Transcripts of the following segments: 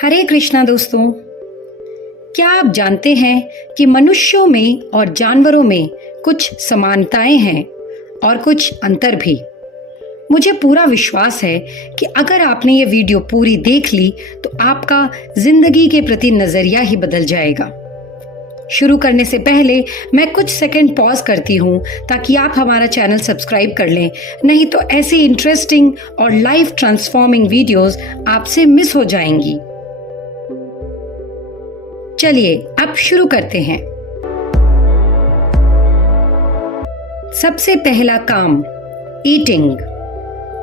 हरे कृष्णा दोस्तों, क्या आप जानते हैं कि मनुष्यों में और जानवरों में कुछ समानताएं हैं और कुछ अंतर भी। मुझे पूरा विश्वास है कि अगर आपने ये वीडियो पूरी देख ली तो आपका जिंदगी के प्रति नजरिया ही बदल जाएगा। शुरू करने से पहले मैं कुछ सेकंड पॉज करती हूँ ताकि आप हमारा चैनल सब्सक्राइब कर लें, नहीं तो ऐसे इंटरेस्टिंग और लाइफ ट्रांसफॉर्मिंग वीडियोस आपसे मिस हो जाएंगी। चलिए अब शुरू करते हैं। सबसे पहला काम ईटिंग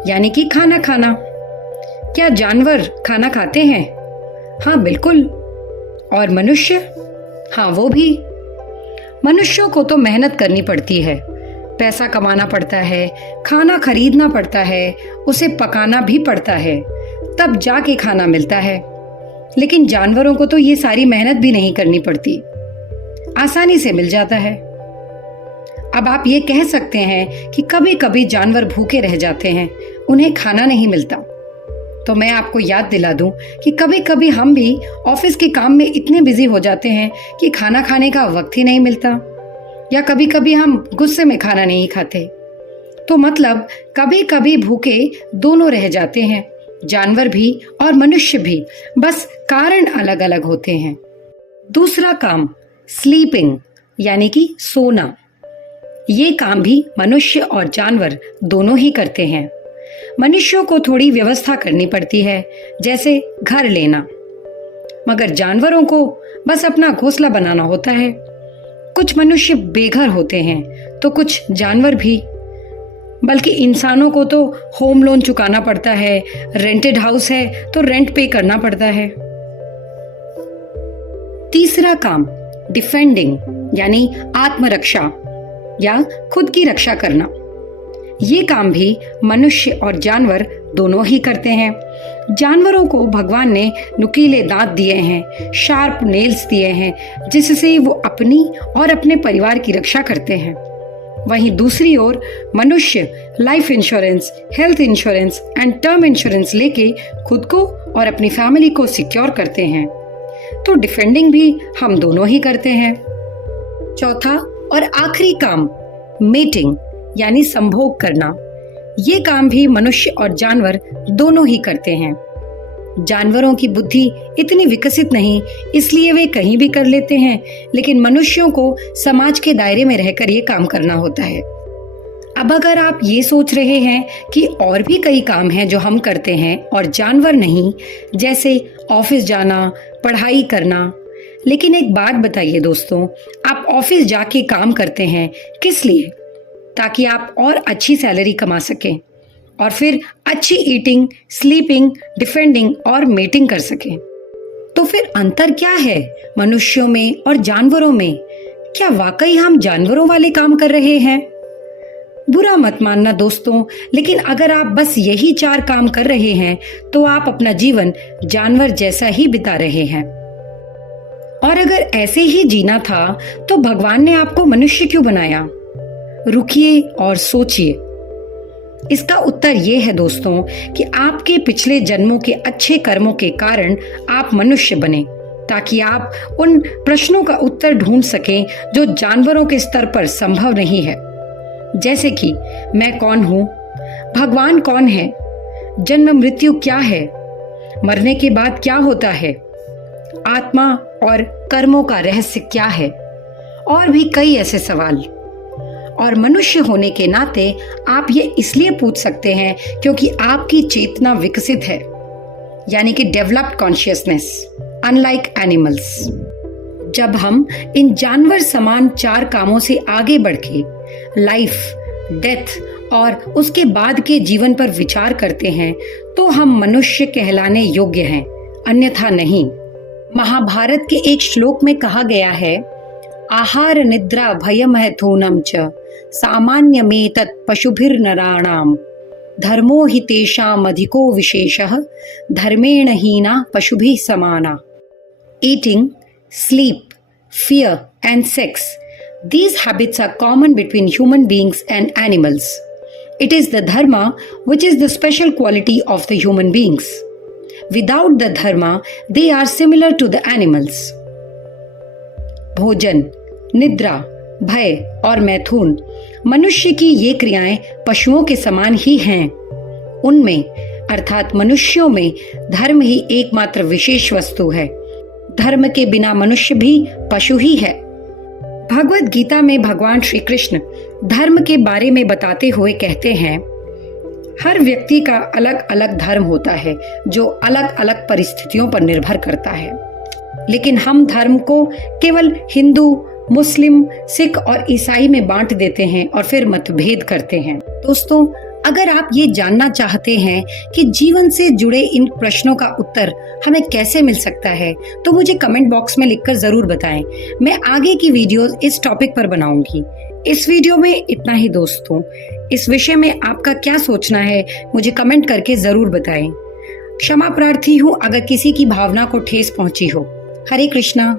यानी कि खाना खाना। क्या जानवर खाना खाते हैं? हाँ बिल्कुल। और मनुष्य? हाँ वो भी। मनुष्यों को तो मेहनत करनी पड़ती है, पैसा कमाना पड़ता है, खाना खरीदना पड़ता है, उसे पकाना भी पड़ता है, तब जाके खाना मिलता है। लेकिन जानवरों को तो ये सारी मेहनत भी नहीं करनी पड़ती, आसानी से मिल जाता है। अब आप ये कह सकते हैं कि कभी कभी जानवर भूखे रह जाते हैं, उन्हें खाना नहीं मिलता। तो मैं आपको याद दिला दूं कि कभी कभी हम भी ऑफिस के काम में इतने बिजी हो जाते हैं कि खाना खाने का वक्त ही नहीं मिलता, या कभी कभी हम गुस्से में खाना नहीं खाते। तो मतलब कभी कभी भूखे दोनों रह जाते हैं, जानवर भी और मनुष्य भी, बस कारण अलग अलग होते हैं। दूसरा काम स्लीपिंग यानी कि सोना। ये काम भी मनुष्य और जानवर दोनों ही करते हैं। मनुष्यों को थोड़ी व्यवस्था करनी पड़ती है, जैसे घर लेना, मगर जानवरों को बस अपना घोंसला बनाना होता है। कुछ मनुष्य बेघर होते हैं तो कुछ जानवर भी, बल्कि इंसानों को तो होम लोन चुकाना पड़ता है, रेंटेड हाउस है तो रेंट पे करना पड़ता है। तीसरा काम डिफेंडिंग यानी आत्मरक्षा या खुद की रक्षा करना। ये काम भी मनुष्य और जानवर दोनों ही करते हैं। जानवरों को भगवान ने नुकीले दांत दिए हैं, शार्प नेल्स दिए हैं, जिससे वो अपनी और अपने परिवार की रक्षा करते हैं। वहीं दूसरी ओर मनुष्य life insurance, health insurance and term insurance लेके खुद को और अपनी फैमिली को सिक्योर करते हैं। तो डिफेंडिंग भी हम दोनों ही करते हैं। चौथा और आखिरी काम मेटिंग यानी संभोग करना। ये काम भी मनुष्य और जानवर दोनों ही करते हैं। जानवरों की बुद्धि इतनी विकसित नहीं, इसलिए वे कहीं भी कर लेते हैं, लेकिन मनुष्यों को समाज के दायरे में रहकर ये काम करना होता है। अब अगर आप ये सोच रहे हैं कि और भी कई काम हैं जो हम करते हैं और जानवर नहीं, जैसे ऑफिस जाना, पढ़ाई करना, लेकिन एक बात बताइए दोस्तों, आप ऑफिस जाके काम करते हैं किस लिए? ताकि आप और अच्छी सैलरी कमा सकें और फिर अच्छी ईटिंग, स्लीपिंग, डिफेंडिंग और मेटिंग कर सकें। तो फिर अंतर क्या है मनुष्यों में और जानवरों में? क्या वाकई हम जानवरों वाले काम कर रहे हैं? बुरा मत मानना दोस्तों, लेकिन अगर आप बस यही 4 काम कर रहे हैं तो आप अपना जीवन जानवर जैसा ही बिता रहे हैं। और अगर ऐसे ही जीना था तो भगवान ने आपको मनुष्य क्यों बनाया? रुकिए और सोचिए। इसका उत्तर ये है दोस्तों कि आपके पिछले जन्मों के अच्छे कर्मों के कारण आप मनुष्य बने, ताकि आप उन प्रश्नों का उत्तर ढूंढ सकें जो जानवरों के स्तर पर संभव नहीं है। जैसे कि मैं कौन हूं, भगवान कौन है, जन्म मृत्यु क्या है, मरने के बाद क्या होता है, आत्मा और कर्मों का रहस्य क्या है, और भी कई ऐसे सवाल। और मनुष्य होने के नाते आप ये इसलिए पूछ सकते हैं क्योंकि आपकी चेतना विकसित है, यानी कि डेवलप्ड कॉन्शियसनेस, अनलाइक एनिमल्स। जब हम इन जानवर समान 4 कामों से आगे बढ़ के लाइफ, डेथ और उसके बाद के जीवन पर विचार करते हैं तो हम मनुष्य कहलाने योग्य हैं, अन्यथा नहीं। महाभारत के एक श्लोक में कहा गया है, आहार निद्रा भयमैथुनम च सामान्यमेतत् पशुभिर्नराणाम धर्मो हि तेषाम् अधिको विशेषः धर्मेण हीना पशुभिः समाना। Eating, sleep, fear and sex, these habits are common between human beings and animals. It is the dharma which is the special quality of the human beings. Without the dharma, they are similar to the animals. भोजन, निद्रा, भय और मैथुन मनुष्य की ये क्रियाएं पशुओं के समान ही हैं। उनमें अर्थात मनुष्यों में धर्म ही एकमात्र विशेष वस्तु है। धर्म के बिना मनुष्य भी पशु ही है। भगवत गीता में भगवान श्री कृष्ण धर्म के बारे में बताते हुए कहते हैं, हर व्यक्ति का अलग अलग धर्म होता है जो अलग अलग परिस्थितियों पर निर्भर करता है, लेकिन हम धर्म को केवल हिंदू, मुस्लिम, सिख और ईसाई में बांट देते हैं और फिर मतभेद करते हैं। दोस्तों, अगर आप ये जानना चाहते हैं कि जीवन से जुड़े इन प्रश्नों का उत्तर हमें कैसे मिल सकता है, तो मुझे कमेंट बॉक्स में लिखकर जरूर बताएं। मैं आगे की वीडियोस इस टॉपिक पर बनाऊंगी। इस वीडियो में इतना ही दोस्तों। इस विषय में आपका क्या सोचना है मुझे कमेंट करके जरूर बताएं। क्षमा प्रार्थी हूँ अगर किसी की भावना को ठेस पहुंची हो। हरे कृष्णा।